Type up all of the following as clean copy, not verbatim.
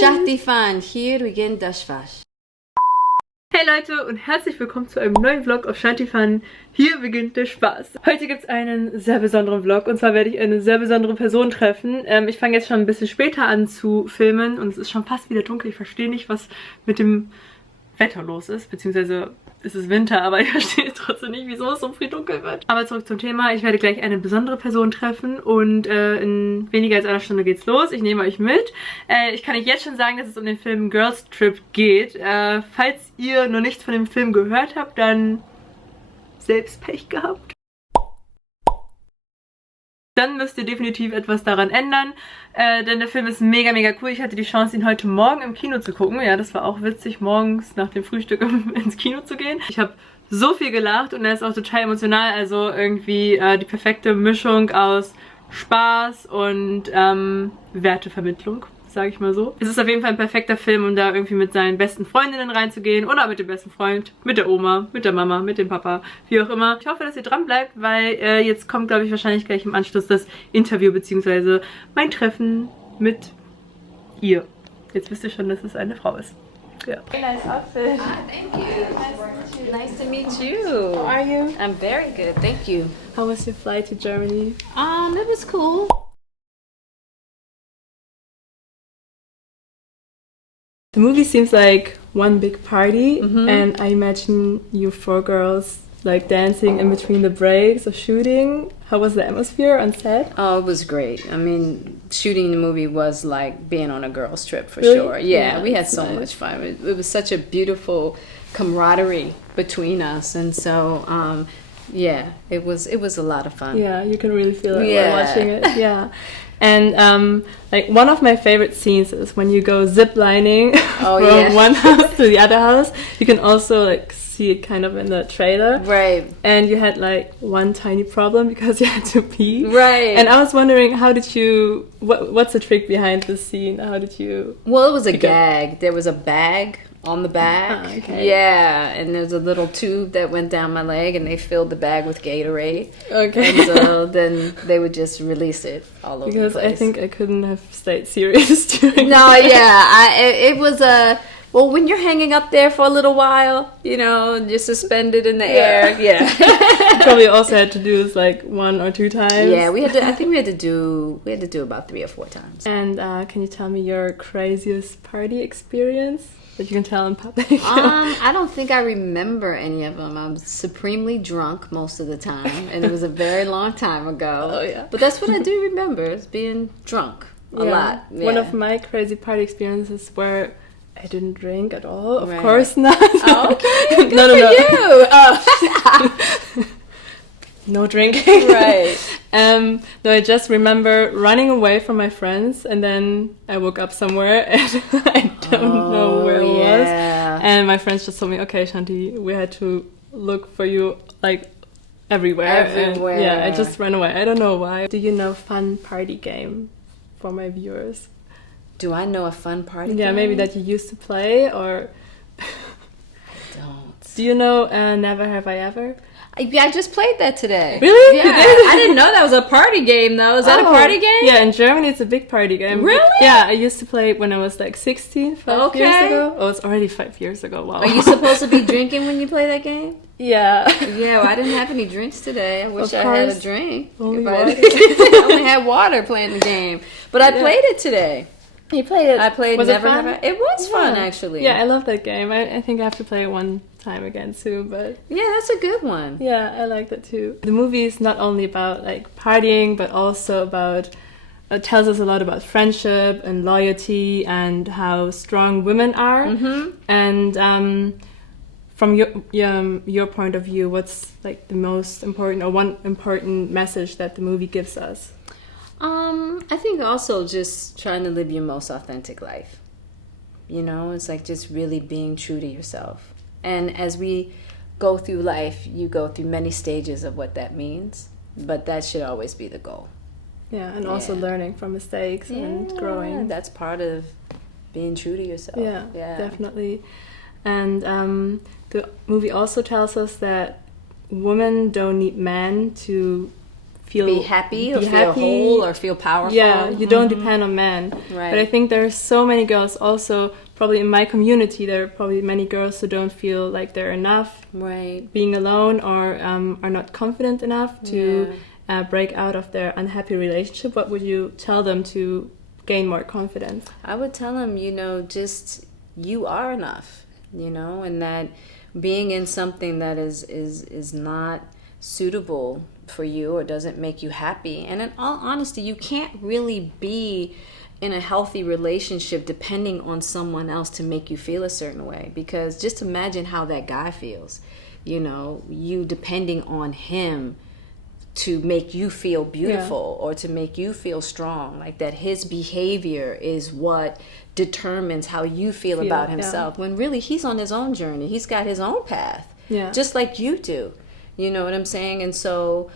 ShantiFun, hier beginnt das Spaß. Hey Leute und herzlich willkommen zu einem neuen Vlog auf ShantiFun. Hier beginnt der Spaß. Heute gibt es einen sehr besonderen Vlog und zwar werde ich eine sehr besondere Person treffen. Ich fange jetzt schon ein bisschen später an zu filmen und es ist schon fast wieder dunkel. Ich verstehe nicht, was mit dem Wetter los ist, beziehungsweise es ist Winter, aber ich verstehe trotzdem nicht, wieso es so früh dunkel wird. Aber zurück zum Thema. Ich werde gleich eine besondere Person treffen und in weniger als einer Stunde geht's los. Ich nehme euch mit. Ich kann euch jetzt schon sagen, dass es um den Film Girls Trip geht. Falls ihr noch nichts von dem Film gehört habt, dann selbst Pech gehabt. Dann müsst ihr definitiv etwas daran ändern, denn der Film ist mega, mega cool. Ich hatte die Chance, ihn heute Morgen im Kino zu gucken. Ja, das war auch witzig, morgens nach dem Frühstück ins Kino zu gehen. Ich habe so viel gelacht und er ist auch total emotional. Also irgendwie die perfekte Mischung aus Spaß und Wertevermittlung, sage ich mal so. Es ist auf jeden Fall ein perfekter Film, um da irgendwie mit seinen besten Freundinnen reinzugehen oder mit dem besten Freund, mit der Oma, mit der Mama, mit dem Papa, wie auch immer. Ich hoffe, dass ihr dran bleibt, weil jetzt kommt, glaube ich, wahrscheinlich gleich im Anschluss das Interview bzw. mein Treffen mit ihr. Jetzt wisst ihr schon, dass es eine Frau ist. Ja. Very nice outfit. Thank you. Nice to meet you. How are you? I'm very good, thank you. How was your flight to Germany? It was cool. The movie seems like one big party, and I imagine you four girls like dancing in between the breaks of shooting. How was the atmosphere on set? Oh, it was great. I mean, shooting the movie was like being on a girls' trip for Really? sure. Yeah, we had that's so nice. much fun. It was such a beautiful camaraderie between us, and so yeah, it was a lot of fun. Yeah, you can really feel it Yeah. while watching it. Yeah. And like one of my favorite scenes is when you go zip lining Oh, from yeah. one house to the other house. You can also like see it kind of in the trailer. Right. And you had like one tiny problem because you had to pee. Right. And I was wondering, how did you? What's the trick behind this scene? How did you? Well, it was a Because- gag. There was a bag on the back. Ah, okay. Yeah, and there's a little tube that went down my leg, and they filled the bag with Gatorade. Okay. And so then they would just release it all over Because the place. I think I couldn't have stayed serious during. No, yeah, it was a. Well, when you're hanging up there for a little while, you know, you're suspended in the air. Yeah. Probably also had to do this like 1 or 2 times. Yeah, we had to. I think we had to do about 3 or 4 times. And can you tell me your craziest party experience that you can tell in public? I don't think I remember any of them. I'm supremely drunk most of the time, and it was a very long time ago. Oh, yeah. But that's what I do remember, is being drunk a lot. Yeah. One of my crazy party experiences where I didn't drink at all. Of Right. course not. Oh, okay, good no, for no. you. Oh. No drinking. Right. No, I just remember running away from my friends, and then I woke up somewhere, and I don't know where it was. Yeah. And my friends just told me, "Okay, Shanti, we had to look for you like everywhere." Everywhere. And, yeah, I just ran away. I don't know why. Do you know fun party game for my viewers? Do I know a fun party Yeah, game? maybe that you used to play, or Don't. do you know Never Have I Ever? I just played that today. Really? Yeah. You did? I didn't know that was a party game, though. Is that a Oh, party game? Yeah, in Germany it's a big party game. Really? Yeah, I used to play it when I was like 16, 5 years Okay. ago. Oh, it's already 5 years ago, wow. Are you supposed to be drinking when you play that game? Yeah. Yeah, well, I didn't have any drinks today. I wish Of I had a course. drink. Only If water. I only had water playing the game. But I played it today. You played it. I played Was Never it fun? Have I. It was fun, Yeah. actually. Yeah, I love that game. I think I have to play it one time again too, but Yeah, that's a good one. yeah, I like that too. The movie is not only about like partying, but also about tells us a lot about friendship and loyalty and how strong women are. Mm-hmm. And from your point of view, what's like the most important or one important message that the movie gives us? I think also just trying to live your most authentic life. You know, it's like just really being true to yourself. And as we go through life, you go through many stages of what that means, but that should always be the goal. Yeah, and also Yeah. learning from mistakes and growing. That's part of being true to yourself. Yeah, definitely. And the movie also tells us that women don't need men to be happy or feel whole or feel powerful. Yeah, you don't depend on men. Right. But I think there are so many girls also, probably in my community, there are probably many girls who don't feel like they're enough. Right. Being alone or are not confident enough to break out of their unhappy relationship. What would you tell them to gain more confidence? I would tell them, just you are enough, and that being in something that is not suitable for you or doesn't make you happy. And in all honesty, you can't really be in a healthy relationship depending on someone else to make you feel a certain way. Because just imagine how that guy feels, you depending on him to make you feel beautiful or to make you feel strong, like that his behavior is what determines how you feel about himself, when really he's on his own journey. He's got his own path, just like you do. You know what I'm saying? And so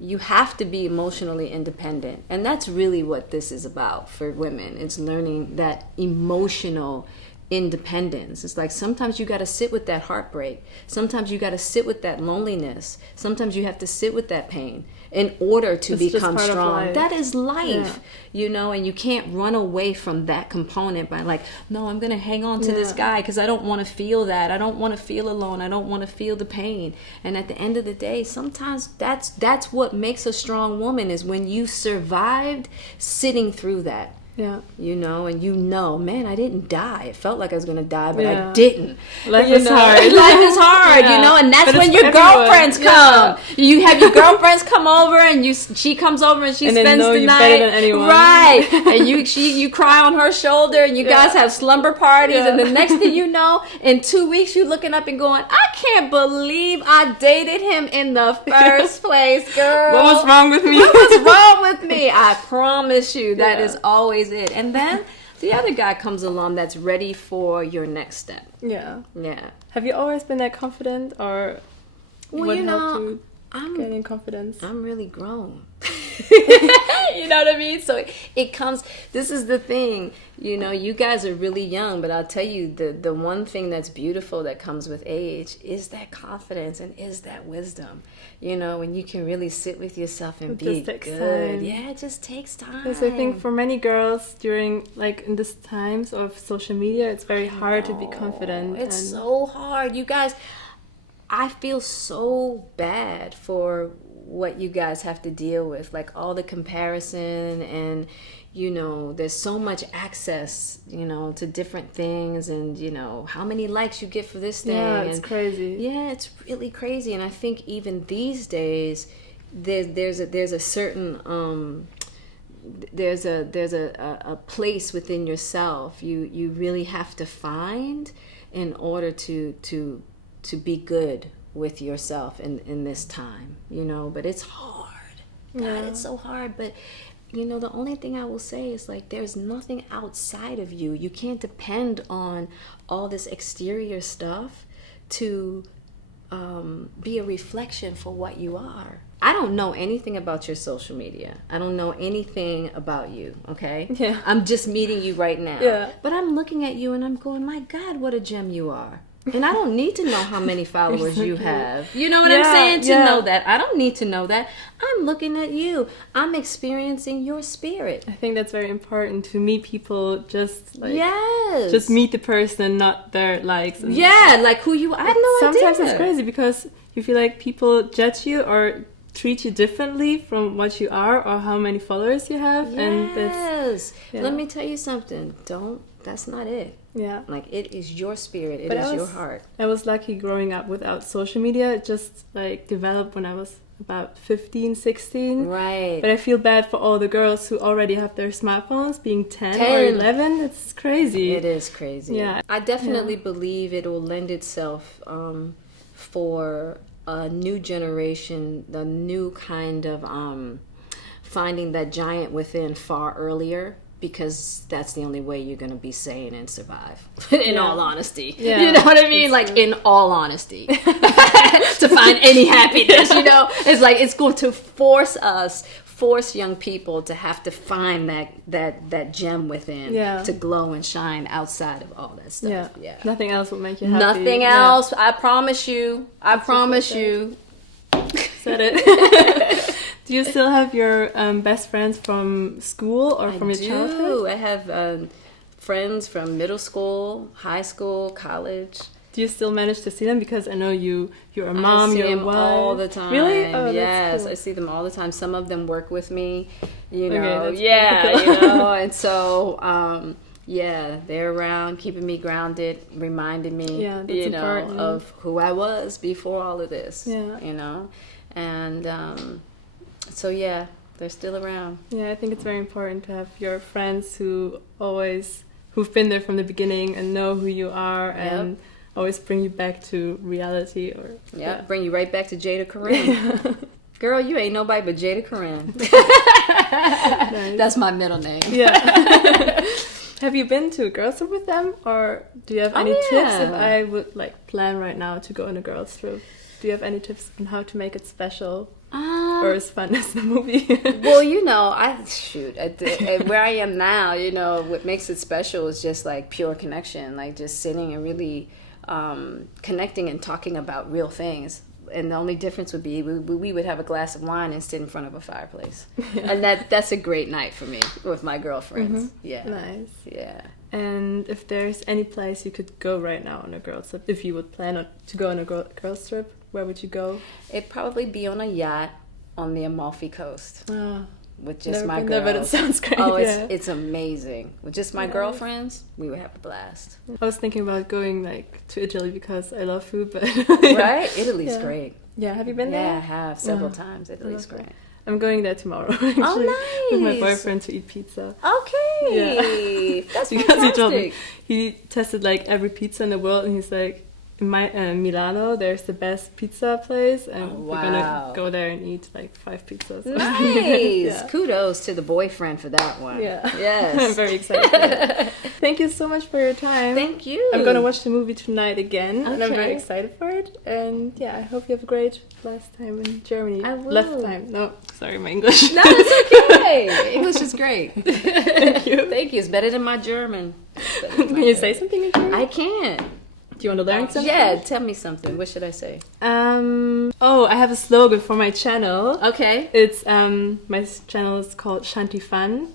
you have to be emotionally independent. And that's really what this is about for women. It's learning that emotional independence. It's like sometimes you got to sit with that heartbreak. Sometimes you got to sit with that loneliness. Sometimes you have to sit with that pain in order to become strong. That is life, and you can't run away from that component by like, no, I'm going to hang on to this guy because I don't want to feel that. I don't want to feel alone. I don't want to feel the pain. And at the end of the day, sometimes that's what makes a strong woman, is when you survived sitting through that. Yeah. And man, I didn't die. It felt like I was going to die, but I didn't. Life is hard. Life is hard, and that's when your girlfriends come. You have your girlfriends come over, and she comes over and she spends the night. Better than anyone. Right. And you cry on her shoulder, and you guys have slumber parties, and the next thing you know, in 2 weeks, you're looking up and going, I can't believe I dated him in the first place, girl. What was wrong with me? What was wrong with me? I promise you, that is always it. And then the other guy comes along that's ready for your next step. Yeah. Have you always been that confident, or what helped you gaining confidence? I'm really grown. You know what I mean? So it comes, this is the thing, you guys are really young, but I'll tell you, the one thing that's beautiful that comes with age is that confidence and is that wisdom. When you can really sit with yourself and be good. Time. Yeah, it just takes time. Because I think for many girls during, in these times of social media, it's very hard to be confident. It's so hard. You guys, I feel so bad for what you guys have to deal with, like all the comparison, and there's so much access to different things, and how many likes you get for this thing. It's crazy. It's really crazy. And I think even these days there's a certain there's a place within yourself you really have to find in order to be good with yourself in this time, but it's hard. God, it's so hard. But the only thing I will say is, there's nothing outside of you. You can't depend on all this exterior stuff to be a reflection for what you are. I don't know anything about your social media. I don't know anything about you, okay? Yeah. I'm just meeting you right now. Yeah. But I'm looking at you and I'm going, my God, what a gem you are. And I don't need to know how many followers you have. You know what I'm saying? To know that. I don't need to know that. I'm looking at you. I'm experiencing your spirit. I think that's very important, to meet people just just meet the person, not their likes. And who you are. I have no idea. Sometimes it's crazy because you feel like people judge you or treat you differently from what you are or how many followers you have. Yes. And let me tell you something. That's not it. Yeah. It is your spirit. It is your heart. I was lucky growing up without social media. It just developed when I was about 15, 16. Right. But I feel bad for all the girls who already have their smartphones, being 10 or 11. It's crazy. It is crazy. Yeah. I definitely believe it will lend itself for a new generation, the new kind of finding that giant within far earlier. Because that's the only way you're going to be sane and survive. In all honesty. Yeah. You know what I mean? In all honesty. To find any happiness, It's it's going to force young people to have to find that gem within to glow and shine outside of all that stuff. Yeah. Nothing else will make you happy. Nothing else. I promise you. I promise you. Said it. Do you still have your best friends from school or from your childhood? I have friends from middle school, high school, college. Do you still manage to see them? Because I know you're a mom, you're a wife. All the time. Really? Oh, yes, cool. I see them all the time. Some of them work with me, you know. Okay, and so they're around, keeping me grounded, reminding me, important. of who I was before all of this. Yeah. You know, and they're still around. Yeah, I think it's very important to have your friends who've been there from the beginning and know who you are and always bring you back to reality. Bring you right back to Jada Corinne. Girl, you ain't nobody but Jada Corinne. Nice. That's my middle name. Yeah. Have you been to a girls' trip with them, or do you have any tips if I would plan right now to go on a girls' trip? Do you have any tips on how to make it special? Or as fun as the movie? Well, where I am now, what makes it special is just like pure connection, like just sitting and really connecting and talking about real things. And the only difference would be we would have a glass of wine and sit in front of a fireplace. And that's a great night for me with my girlfriends. Mm-hmm. Yeah. Nice. Yeah. And if there's any place you could go right now on a girls' trip, if you would plan to go on a girls' trip, where would you go? It'd probably be on a yacht on the Amalfi Coast. With just my girls. Never, but it sounds great. Oh, it's amazing. With just my girlfriends, we would have a blast. I was thinking about going to Italy because I love food, but right? Italy's great. Yeah, have you been there? Yeah, I have several times. Italy's great. I'm going there tomorrow, actually. Oh, nice. With my boyfriend to eat pizza. Okay. Yeah. That's because fantastic. he told me he tested every pizza in the world, and he's like, in Milano, there's the best pizza place, and we're gonna go there and eat 5 pizzas. Nice! Kudos to the boyfriend for that one. Yeah. Yes. I'm very excited. Thank you so much for your time. Thank you. I'm gonna watch the movie tonight again, and I'm very excited for it. And I hope you have a great last time in Germany. I will. Left time. No, sorry, my English. No, it's okay. English is great. Thank you. Thank you. It's better than my German. Can you say something in German? I can. Do you want to learn something? Yeah, tell me something. What should I say? I have a slogan for my channel. Okay. It's my channel is called ShantiFun.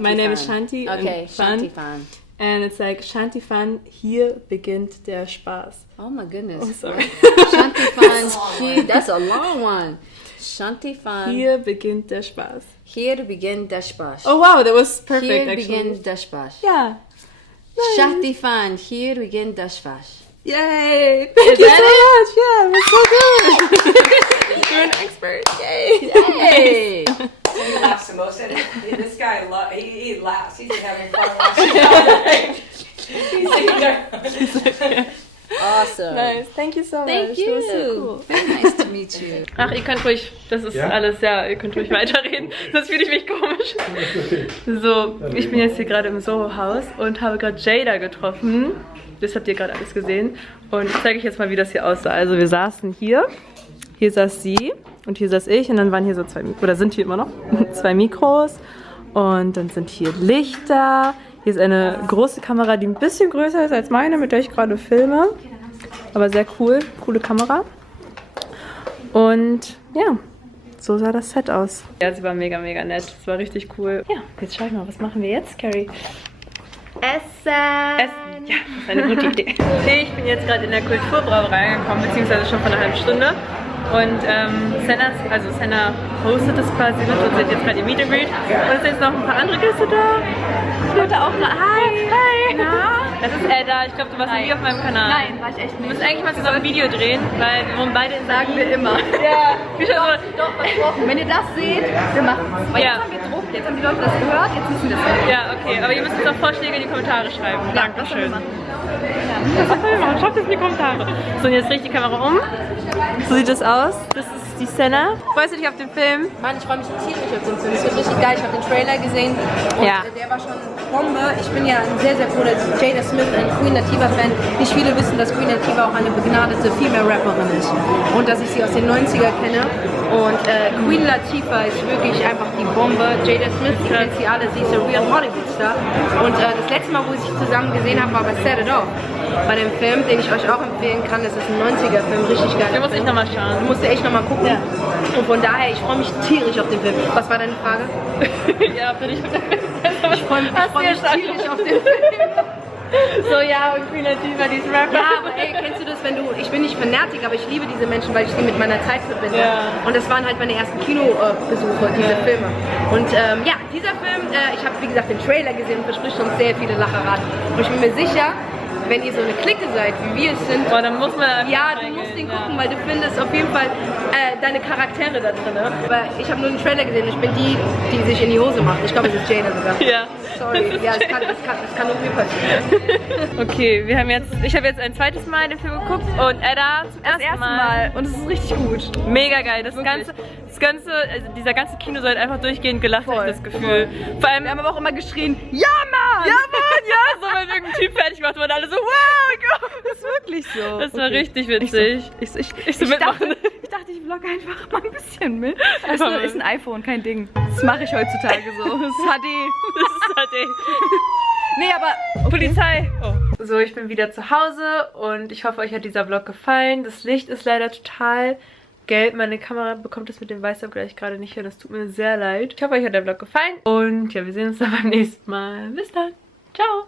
My name is Shanti. Okay, ShantiFun. And it's ShantiFun, hier beginnt der Spaß. Oh my goodness. Oh, sorry. ShantiFun, that's a long one. ShantiFun. Hier beginnt der Spaß. Hier beginnt der Spaß. Oh wow, that was perfect Hier actually. beginnt der Spaß. Yeah. Nice. ShantiFun, hier beginnt der Spaß. Yay! Thank you so much. Yeah, it was so good. You're an expert. Yay! Yay! He laughs the most, and this guy he laughs. He's been having fun watching. He's sitting there. Awesome. Nice. Thank you so much. Thank you. It was so cool. Very nice to meet you. Ach, ihr könnt ruhig, das ist alles, ihr könnt ruhig weiterreden. Sonst fühle ich mich komisch. So, ich bin jetzt hier gerade im Soho-Haus und habe gerade Jada getroffen. Das habt ihr gerade alles gesehen. Und ich zeige euch jetzt mal, wie das hier aussah. Also wir saßen hier saß sie und hier saß ich und dann waren hier so sind hier immer noch 2 Mikros und dann sind hier Lichter. Hier ist eine große Kamera, die ein bisschen größer ist als meine, mit der ich gerade filme. Aber sehr cool, coole Kamera. Und ja, so sah das Set aus. Ja, sie war mega, mega nett. Es war richtig cool. Ja, jetzt schau ich mal, was machen wir jetzt, Carrie? Essen! Ja, das ist eine gute Idee. Ich bin jetzt gerade in der Kulturbrauerei angekommen, beziehungsweise schon vor einer halben Stunde. Und Senna hostet es quasi mit und sind jetzt gerade im Meet and Greet. Und es sind jetzt noch ein paar andere Gäste da. Leute auch gerade. Hi! Hi! Na? Das ist Edda. Ich glaube, du warst noch nie auf meinem Kanal. Nein, war ich echt nicht. Wir müssen eigentlich mal zusammen ein Video drehen, weil wir beide sagen wir immer. Ja, Wie schon so. doch, versprochen. Wenn ihr das seht, wir machen es. Weil jetzt haben wir Druck, jetzt haben die Leute das gehört, jetzt müssen wir das sehen. Ja, okay. Aber ihr müsst uns auch Vorschläge in die Kommentare schreiben. Ja, Dankeschön. das Was wollen wir machen? Schreibt es in die Kommentare. So, und jetzt drehe ich die Kamera um. So sieht das aus. Das ist die Senna. Freust du dich auf den Film? Mann, ich freue mich tierisch auf den Film. Es wird richtig geil. Ich habe den Trailer gesehen und der war schon Bombe. Ich bin ja ein sehr, sehr großer Jada Smith, ein Queen Latifah-Fan. Nicht viele wissen, dass Queen Latifah auch eine begnadete Female-Rapperin ist und dass ich sie aus den 90er kenne. Und Queen Latifah ist wirklich einfach die Bombe. Jada Jada Smith, die kennt sie alle, sie ist eine real Hollywood-Star. Und das letzte Mal, wo ich sie zusammen gesehen habe, war bei Set It Off. Bei dem Film, den ich euch auch empfehlen kann, das ist ein 90er-Film, richtig geil. Den muss ich nochmal schauen. Du musst dir echt nochmal gucken. Ja. Und von daher, ich freue mich tierisch auf den Film. Was war deine Frage? Ja, bin ich Ich freue mich tierisch auf den Film. So, ja, und Queen Latifah, die ist Rapper. Ja, aber ey, kennst du das, wenn du, ich bin nicht fanatik, aber ich liebe diese Menschen, weil ich sie mit meiner Zeit verbinde. Ja. Und das waren halt meine ersten Kinobesuche, diese Filme. Und ja, dieser Film, ich habe wie gesagt den Trailer gesehen und verspricht uns sehr viele Lacherraten. Und ich bin mir sicher, wenn ihr so eine Clique seid, wie wir es sind, boah, dann muss man ja, du musst den gucken, weil du findest auf jeden Fall deine Charaktere da drin. Aber ich habe nur den Trailer gesehen und ich bin die sich in die Hose macht. Ich glaube, es ist Jada sogar. Ja. Sorry, ja, das kann nur mir passieren. Okay, ich habe jetzt ein zweites Mal den Film geguckt und Edda zum ersten Mal. Und es ist richtig gut. Mega geil. Das ganze, also dieser ganze Kino soll einfach durchgehend gelacht, habe ich das Gefühl. Vor allem, Wir haben aber auch immer geschrien, ja Mann! ja Mann, ja, so wenn irgendein Typ fertig gemacht wurde, alle so, wow, Das ist wirklich so. das war richtig witzig. Ich dachte, ich vlogge einfach mal ein bisschen mit. Ist ein iPhone, kein Ding. Das mache ich heutzutage so. Das ist HD. Das ist halt Nee, aber... Polizei! Oh. So, ich bin wieder zu Hause und ich hoffe, euch hat dieser Vlog gefallen. Das Licht ist leider total gelb. Meine Kamera bekommt das mit dem Weißabgleich gerade nicht hin. Das tut mir sehr leid. Ich hoffe, euch hat der Vlog gefallen. Und ja, wir sehen uns dann beim nächsten Mal. Bis dann. Ciao!